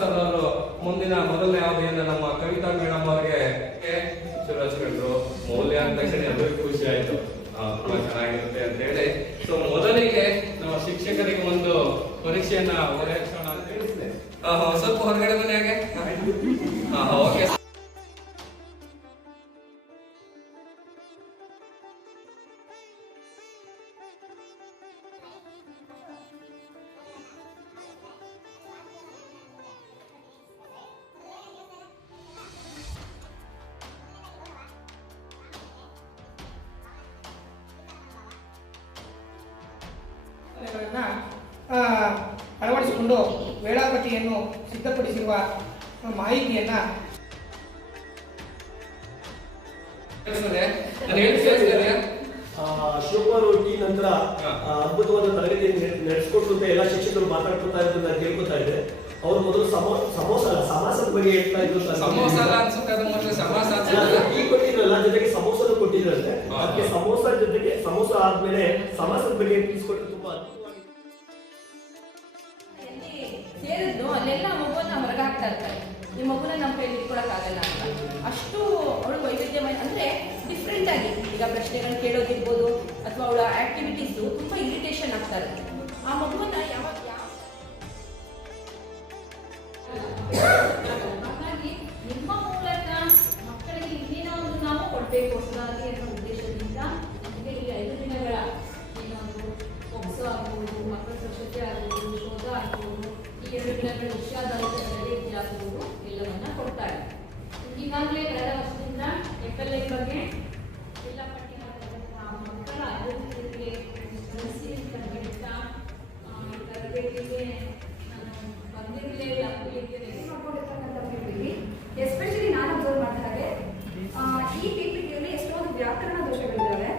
Sir ಅವರು ಮುಂದಿನ ಮೊದಲನೇ ಅವಧಿಯನ್ನ ನಮ್ಮ ಕವಿತಾ ಮೇಡಮ್ ಅವರಿಗೆ ಶುರುವಚ್ಕೊಂಡ್ರು. ಮೌಲ್ಯ ಅಂದ ತಕ್ಷಣ ಎಲ್ಲರಿಗೂ ಖುಷಿ ಆಯ್ತು, ತುಂಬಾ ಚೆನ್ನಾಗಿರುತ್ತೆ ಅಂತ ಹೇಳಿ. ಸೊ ಮೊದಲಿಗೆ ನಮ್ಮ ಶಿಕ್ಷಕರಿಗೆ ಒಂದು ಪರೀಕ್ಷೆಯನ್ನ ಒದಗಿಸೋಣ ಅಂತ ಹೇಳಿದ್ದೆ. ಸ್ವಲ್ಪ ಹೊರಗಡೆ ಬನ್ನಿ ಹಾಗೆ. ಓಕೆ. ಅಳವಡಿಸಿಕೊಂಡು ವೇಳಾಪಟ್ಟಿಯನ್ನು ಸಿದ್ಧಪಡಿಸಿರುವ ಮಾಹಿತಿಯನ್ನ ಶಿವಕುಮಾರ್ ಟಿ ನಂತರ ಅದ್ಭುತವಾದ ತರಗತಿಯನ್ನು ನಡೆಸಿಕೊಟ್ಟು ಅಂತ ಎಲ್ಲ ಶಿಕ್ಷಕರು ಮಾತಾಡ್ಕೊತಾ ಇರೋದನ್ನ ಕೇಳ್ಕೊತಾ ಇದೆ. ಅವರು ಮೊದಲು ಸಮಾಸದ ಬಗ್ಗೆ ಹೇಳ್ತಾ ಇದ್ರು. ಟೀ ಕೊಟ್ಟಿದ್ರಲ್ಲ, ಜೊತೆಗೆ ಸಮೋಸದ ಕೊಟ್ಟಿದ್ರಂತೆ. ಅದಕ್ಕೆ ಸಮೋಸ ಆದ್ಮೇಲೆ ಸಮಾಸದ ಬಗ್ಗೆ ತಿಳಿಸ್ಕೊಟ್ಟು ತುಂಬಾ ಸೇರಿದ್ದು ಅಲ್ಲೆಲ್ಲ ಮಗುವನ್ನ ಹೊರಗಾಗ್ತಾ ಇರ್ತಾರೆ. ಈ ಮಗುನ ನಮ್ಮ ಕೈಲಿ ಇಟ್ಕೊಳಕ್ಕಾಗಲ್ಲ ಅಂತ ಅಷ್ಟು ಅವಳು ವೈವಿಧ್ಯಮಯ, ಅಂದ್ರೆ ಡಿಫ್ರೆಂಟ್ ಆಗಿ ಈಗ ಪ್ರಶ್ನೆಗಳನ್ನ ಕೇಳೋದಿರ್ಬೋದು ಅಥವಾ ಅವಳ ಆಕ್ಟಿವಿಟೀಸ್ ತುಂಬಾ ಇರಿಟೇಷನ್ ಆಗ್ತಾರೆ. ಆ ಮಗುವನ್ನ ಹಾಗಾಗಿ ನಿಮ್ಮ ಮೂಲಕ ಮಕ್ಕಳಿಗೆ ಇನ್ನೇನೋ ಒಂದು ನಾವು ಕೊಡ್ಬೇಕು ಹೊಸದಾಗಿ ಅನ್ನೋ ಉದ್ದೇಶದಿಂದ ಈ 5 ದಿನಗಳ ಏನೊಂದು ಒಗ್ಸು ಆಗ್ಬೋದು, ಮಕ್ಕಳ ಸ್ವಚ್ಛತೆ ಆಗ್ಬೋದು, ಶೋಧ ಆಗ್ಬೋದು, ಈ 2 ದಿನಗಳ ವಿಷಯಾಧಾರಿತ ತರಬೇತಿ ಆಗ್ಬೋದು ಎಲ್ಲವನ್ನ ಕೊಡ್ತಾರೆ. ಈಗಾಗಲೇ ಕಳೆದ ವರ್ಷದಿಂದ FLA ಬಗ್ಗೆ ಎಲ್ಲ ಪಟ್ಟಿ ಮಕ್ಕಳ ಅಭಿವೃದ್ಧಿಗೆ ತರಬೇತಿಗೆ ಎಸ್ಪೆಷಲಿ ನಾನು ಅಬ್ಸರ್ವ್ ಮಾಡ್ತಾ ಇದ್ದೆ, ಈ PPTಯಲ್ಲಿ ಎಷ್ಟೊಂದು ವ್ಯಾಕರಣ ದೋಷಗಳಿದ್ದಾವೆ.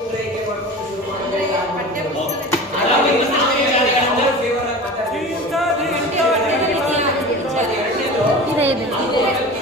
ಪೂರೈಕೆ ಮಾಡ್ಕೊಂಡು ಶುರು ಮಾಡಿದ್ರೆ ಇದೆ